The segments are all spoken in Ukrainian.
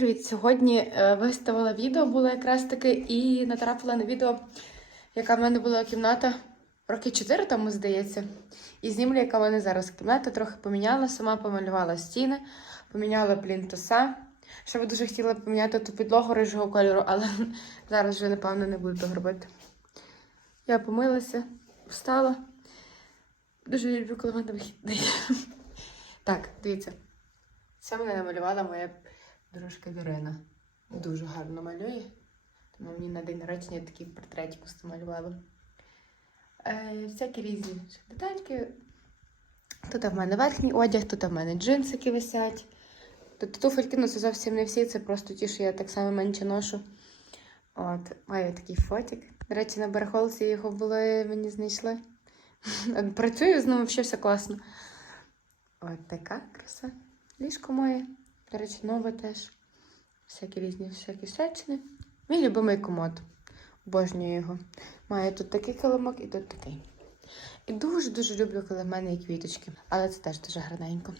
привіт! Сьогодні е, виставила відео, було якраз таки, і натрапила на відео, яка в мене була кімната роки 4 тому, здається. І знімлю, яка в мене зараз кімната, трохи поміняла, сама помалювала стіни, поміняла плінтуса. Ще би дуже хотіла поміняти ту підлогу рижого кольору, але зараз вже, напевно, не буду того робити. Я помилася, встала. Дуже люблю, коли мене вихідний. Так, дивіться. Це мене намалювала моя дружка Вірина. Дуже гарно малює. Тому мені на день народження такий портретик малювала. Е, всякі різні детальки. Тут в мене верхній одяг, тут в мене джинсики висять. Тут туфельки, ну це зовсім не всі, це просто ті, що я так само менше ношу. От, маю такий фотик. До речі, на барахолці його були, мені знайшли. Працюю з ним, взагалі все класно. От така краса. Ліжко моє. До речі, нове теж. Всякі різні всякі всячини. Мій любимий комод. Обожнюю його. Має тут такий килимок і тут такий. І дуже-дуже люблю, коли в мене є квіточки. Але це теж дуже гарненько.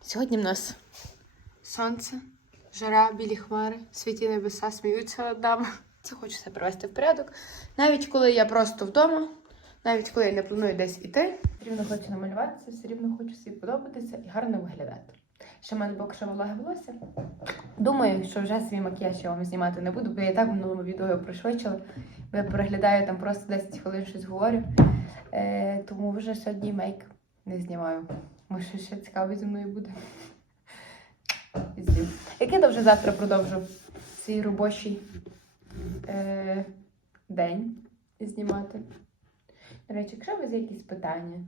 Сьогодні в нас сонце, жара, білі хмари, світі небеса сміються над. Це хочу все привести в порядок. Навіть коли я просто вдома, навіть коли я не планую десь іти, все рівно хочу намалюватися, все рівно хочу собі подобатися і гарно виглядати. Ще в мене поки що вологе волосся. Думаю, що вже свій макіяж я вам знімати не буду, бо я і так в минулому відео пришвидшила. Бо я переглядаю там просто 10 хвилин щось говорю. Е, тому вже сьогодні мейк не знімаю. Може, ще цікаво зі мною буде. Який я вже завтра продовжу свій робочий е, день знімати. До речі, якщо у вас є якісь питання,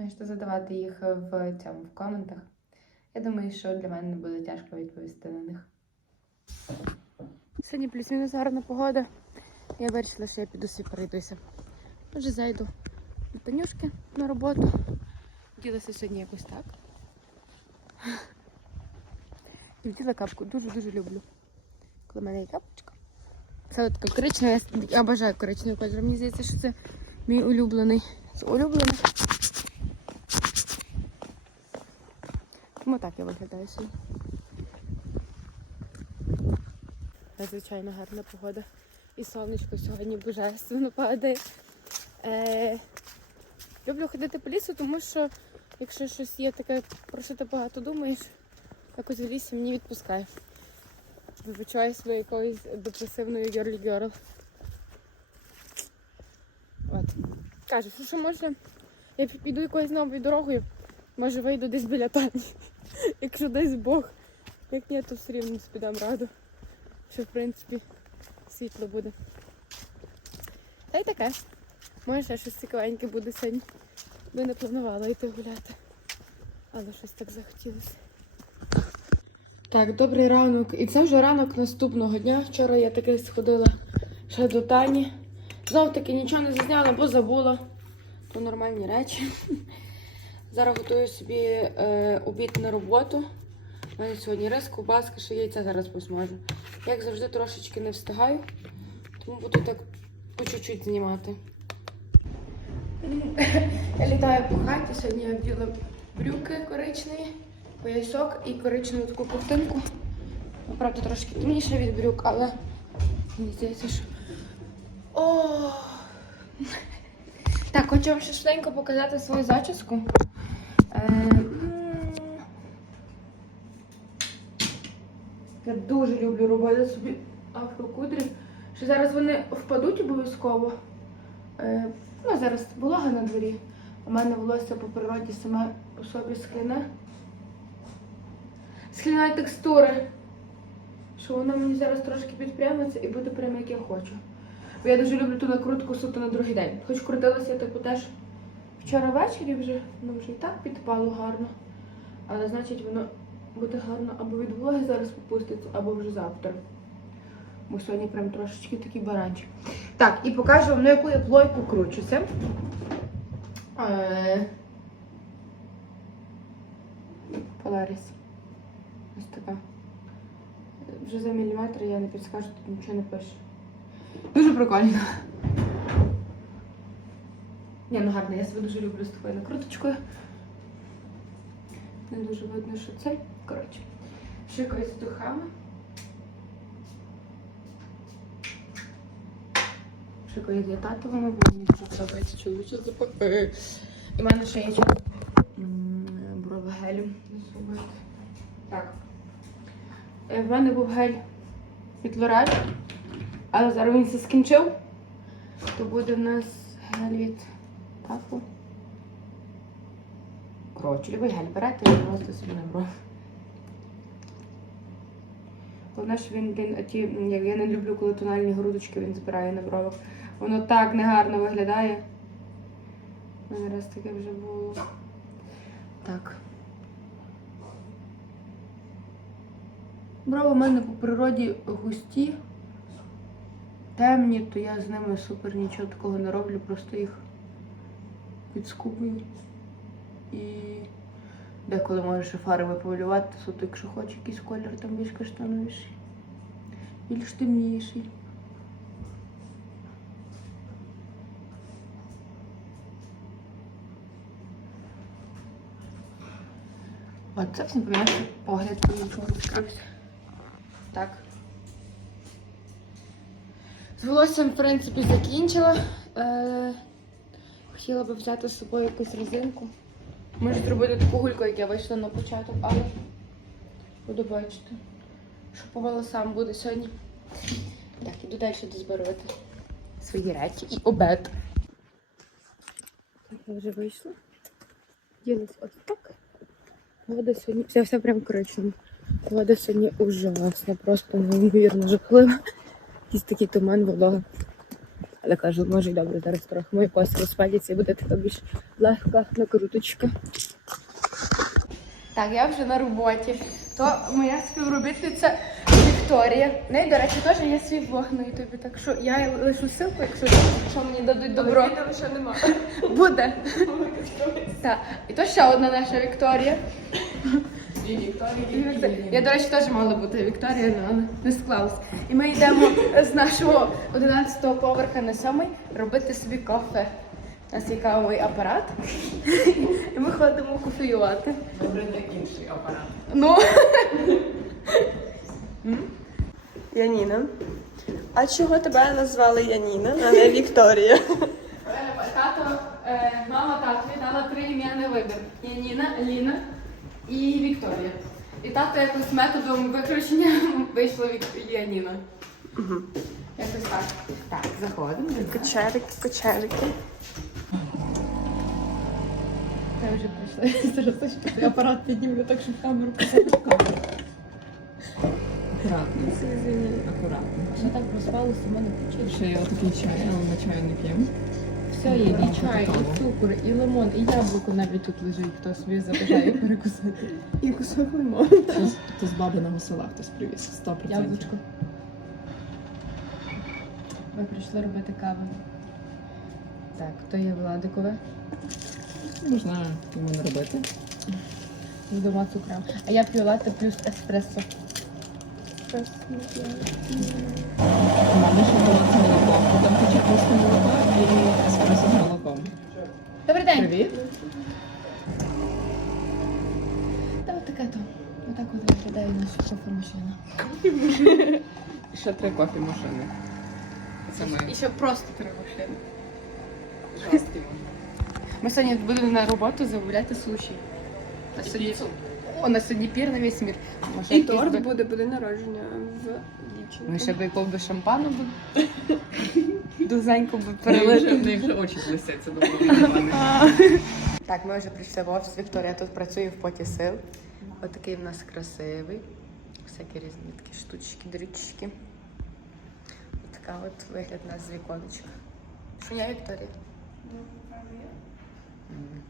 можете задавати їх в цьому в коментах. Я думаю, що для мене не буде тяжко відповісти на них. Сьогодні плюс-мінус гарна погода. Я вирішила, що я піду собі перейдуся. Вже зайду до Танюшки на роботу. Вділася сьогодні якось так. І вділа капку. Дуже-дуже люблю. Коли в мене є капочка. Така коричнева. Я- бажаю коричневий кольор. Мені здається, що це мій улюблений. З Тому так я виглядаю сьогодні. Надзвичайно гарна погода. І сонечко сьогодні божественно падає. Е, люблю ходити по лісу, тому що якщо щось є таке, про що ти багато думаєш, якось в лісі мені відпускає. Вибачаю себе якоюсь депресивною girly girl. От. Кажу, що, що може, я піду якоюсь новою дорогою, може вийду десь біля Тані. Якщо десь Бог. Як ні, то все рівно собі дам раду. Що в принципі світло буде. Та й таке. Може ще щось цікавеньке буде сьогодні. Би не планувала йти гуляти. Але щось так захотілося. Так, добрий ранок. І це вже ранок наступного дня. Вчора я таки сходила ще до Тані. Знов таки нічого не зазняла, бо забула. То нормальні речі. Зараз готую собі е, обід на роботу. У мене сьогодні рис, ковбаска, ще яйця зараз посмажу. Як завжди, трошечки не встигаю, тому буду так по чуть-чуть знімати. Я літаю по хаті, сьогодні я вділа брюки коричневі, поясок і коричневу таку ковтинку. Ну, Правда, трошки темніше від брюк, але мені здається, що. О! Так, хочу вам ще швиденько показати свою зачіску. Е, Я дуже люблю робити собі афрокудрі. Що зараз вони впадуть обов'язково. Е, ну, зараз волога на дворі. У мене волосся по природі саме по собі схине. Схиляє текстури. Що воно мені зараз трошки підпрямиться і буде прямо як я хочу. Бо я дуже люблю ту накрутку суто на другий день. Хоч крутилася типу теж вчора ввечері вже, воно вже і так підпало гарно. Але значить воно буде гарно або від вологи зараз попуститься, або вже завтра. Бо сьогодні прям трошечки такий баранчик. Так, і покажу вам, на яку я плойку кручу. Це е, Ось така. Вже за міліметр я не підскажу, тут нічого не пише. Дуже прикольно. Ні, ну гарно, я себе дуже люблю з такою накруточкою. Не дуже видно, що це. Коротше. Шикаю з духами. Шикаю для татовими, бо мені дуже подобається чоловічі запахи. І в мене ще є брови гелю. зробити. Так. Е, В мене був гель від L'Oreal, але зараз він все скінчив. То буде в нас гель від тафу. Коротше, любий гель берете і просто собі на брови. Головне, що він, він ті, як я не люблю, коли тональні грудочки він збирає на бровах. Воно так негарно виглядає. У мене раз таке вже було. Так. Брови в мене по природі густі, темні, то я з ними супер нічого такого не роблю, просто їх підскубую. І деколи можеш ще фарами повалювати, суто, якщо хочеш якийсь колір там більш каштановіший, більш темніший. От це всім помінявся погляд по цікавився. Так. З волоссям, в принципі, закінчила. Хотіла би взяти з собою якусь резинку. Можу зробити таку гульку, як я вийшла на початок, але буду бачити, що по волосам буде сьогодні. Так, іду далі дозбирувати свої речі і обед. Так, я вже вийшла. Ділась ось так. Вода сьогодні. Все, все прям коричнево. Вода сьогодні ужасна, просто неймовірно жахлива. Якийсь такий туман, волога. Але кажу, може й добре, зараз трохи мої коси розпадяться і буде така більш легка накруточка. Так, я вже на роботі. То моя співробітниця Вікторія. В неї, до речі, теж є свій влог на ютубі, так що я лишу ссылку, якщо, якщо мені дадуть добро. Відео ще нема. Буде. Так. І то ще одна наша Вікторія. І Вікторії, Я, до речі, теж мала бути Вікторія, але не склалось. І ми йдемо з нашого 11-го поверха на 7 робити собі кофе. У нас є кавовий апарат. І ми ходимо кофеювати. Добре, не інший апарат. Ну, Яніна. А чого тебе назвали Яніна, а не Вікторія? тато, е, мама татові дала три ім'я на вибір. Яніна, Ліна і Вікторія. І тато якось методом виключення вийшло Вік- Яніна. Якось так. Так, заходимо. Кочерики, кочерики. Я вже прийшла. Зараз я апарат піднімлю так, щоб камеру посадити. Акуратно. Акуратно. Що так проспалося, в мене почув. Ще є отакий чай, але ми чаю не п'ємо. Все є, і чай, і цукор, і лимон, і яблуко навіть тут лежить, хто собі забажає перекусити. І кусок лимону. Хто з бабиного села хтось привіз. 100%. Яблучко. Ми прийшли робити каву. Так, то є Владикове. Можна йому не робити. Дома цукра. А я п'ю латте плюс еспресо. Мене ще було з молоком. Потім почепився молока і еспресо з молоком. Добрий день! Привіт. Та от таке то. Отак от виглядає наша кофемашина. І ще три кофі машини. Це ми І ще просто три машини. Ми сьогодні будемо на роботу замовляти суші. На сьогодні, о, на сьогодні пір на весь мір. Може, І якийсь торт би- буде буде народження в дівчинку. Ми ще би якого би шампану би дузенько би В неї вже очі блистяться до Так, ми вже прийшли в офіс. Вікторія тут працює в поті сил. Отакий в нас красивий. Всякі різні такі штучки, дрючки. Така от вигляд у нас з віконечка. Шуня Вікторія. Мгм.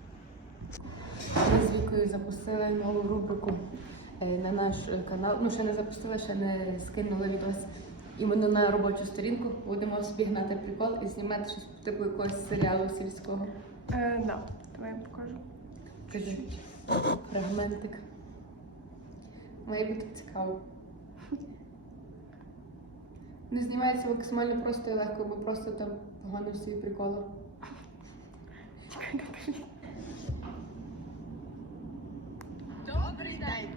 Ми з Вікою запустили нову рубрику е, на наш е, канал. Ну, ще не запустили, ще не скинули відос. Іменно на робочу сторінку будемо собі гнати прикол і знімати щось по типу якогось серіалу сільського. Е, да, давай я покажу. Чуть-чуть. Фрагментик. Має бути цікаво. Не знімається максимально просто і легко, бо просто там погано всі приколи. Добрий день.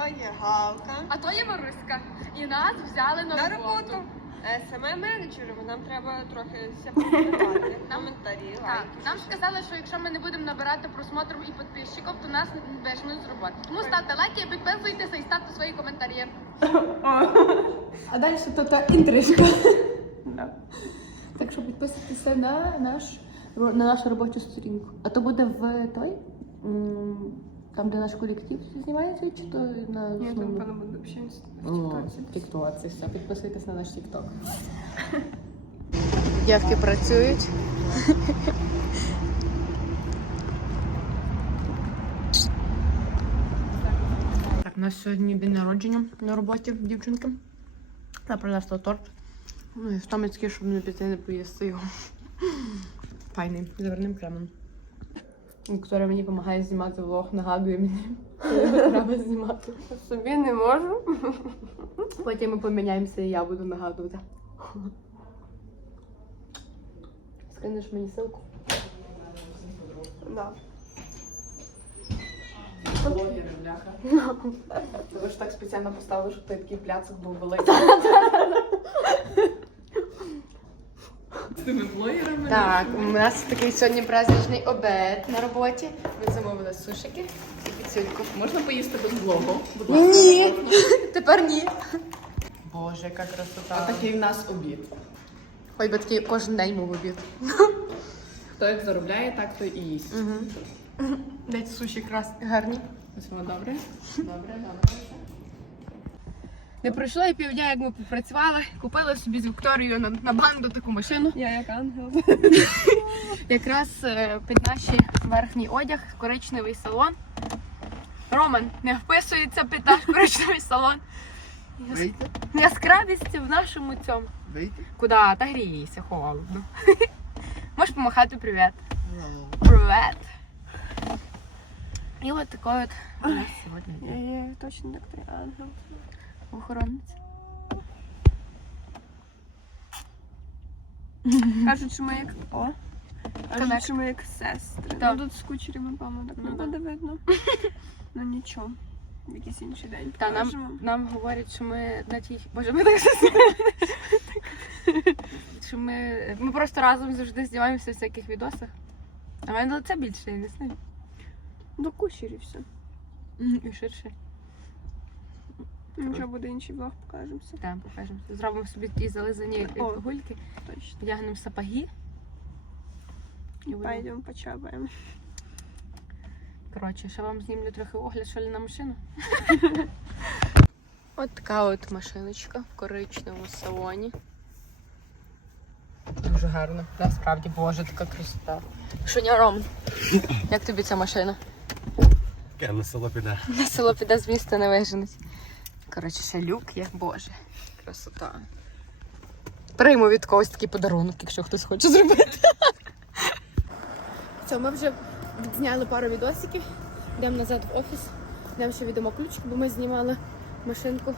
То є Галка. А то є Маруська. І нас взяли на, На роботу. Е, Саме менеджерами нам треба трохи сяпати. Коментарі, Так, лайки. нам сказали, що якщо ми не будемо набирати просмотрів і підписчиків, то нас вижнуть з роботи. Тому ставте лайки, підписуйтеся і ставте свої коментарі. А далі то та інтрижка. Так що підписуйтеся на наш на нашу робочу сторінку. А то буде в той там, де наш колектив знімається, чи то на Ні, основному? там певно буде взагалі в Тіктоці. Тікток, це все. Підписуйтесь на наш Тікток. Дівки працюють. Так, у нас сьогодні день народження на роботі дівчинки. Та принесла торт. Ну і в такий, щоб не піти не поїсти його. Файний, з заварним кремом. Вікторія мені допомагає знімати влог, нагадує мені, що його треба знімати. Собі не можу. Потім ми поміняємося і я буду нагадувати. Скинеш мені ссылку? Да. Блогери, бляха. Ви ж так спеціально поставили, щоб той такий пляцок був великий. Тими блогерами. Так, у нас такий сьогодні праздничний обед на роботі. Ми замовили сушики і підсюльку. Можна поїсти без блогу? Будь ласка. Ні! Тепер ні. Боже, яка красота. Отакий в нас обід. Ой, би такий кожен день був обід. Хто як заробляє, так то і їсть. Угу. Дайте суші крас... гарні. Ось воно добре? Добре, добре. Не пройшло і півдня, як ми попрацювали, купили собі з Вікторією на, на банду таку машину. Я як ангел. Якраз е, під наш верхній одяг, коричневий салон. Роман не вписується під наш коричневий салон. Вийти? Яскравість в нашому цьому. Вийти? Куди? Та грієшся, холодно. Можеш помахати привіт. Привіт. І от такий от у нас сьогодні Я точно так ангел. Охоронець. Кажуть, що ми як. О! Кажуть, що ми як сестри. Так. Ну тут з кучерами, певно, так не Ну, да. буде видно. Ну нічого. В якийсь інший день. Та нам, нам говорять, що ми на тій. Боже, ми так що ми, ми просто разом завжди знімаємося в всяких відосах. А в мене лице більше, я не знаю. До кучерів все. І ширше. Нічого буде інший влог, покажемося. Там покажемо. Зробимо собі ті зализані О. гульки, Точно. вдягнемо сапоги. І. Пойдемо почабаємо. Коротше, ще вам знімлю трохи огляд, що ли на машину. от така от машиночка в коричневому салоні. Дуже гарно. Насправді, боже, така красота. Шуня Ром, як тобі ця машина? На село піде. На село піде з міста не виженуть. Коротше, ще люк є, боже. Красота. Прийму від когось такий подарунок, якщо хтось хоче зробити. Все, ми вже відзняли пару відосиків. Йдемо назад в офіс. Йдемо ще відомо ключик, бо ми знімали машинку.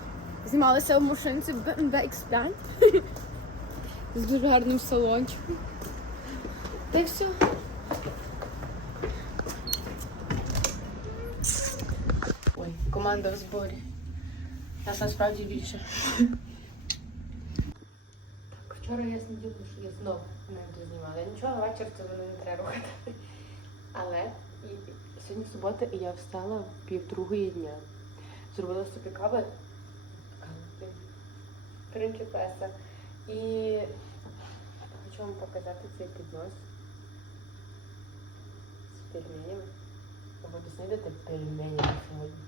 Знімалися в машинці в BMW X5. З дуже гарним салончиком. Та й все. Ой, команда в зборі. Нас насправді більше. Так, вчора я знайділа, що я знову не дознімала. Нічого, вечір це мене не треба рухати. Але і сьогодні субота, і я встала в пів другої дня. Зробила собі. Кави. Кринки песа. І хочу вам показати цей піднос з пельменями. Буду снідати пельменями сьогодні.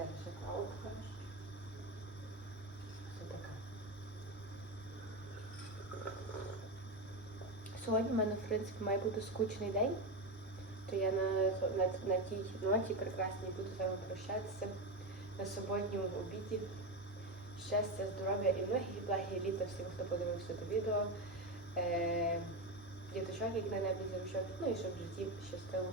Ще каву покажеш. Сьогодні в мене, в принципі, має бути скучний день. То я на, на, на тій ноті прекрасній буду з вами прощатися на суботньому обіді. Щастя, здоров'я і многі благі літа всім, хто подивився це відео. Е, діточок, як на небі зірочок, ну і щоб в житті щастило.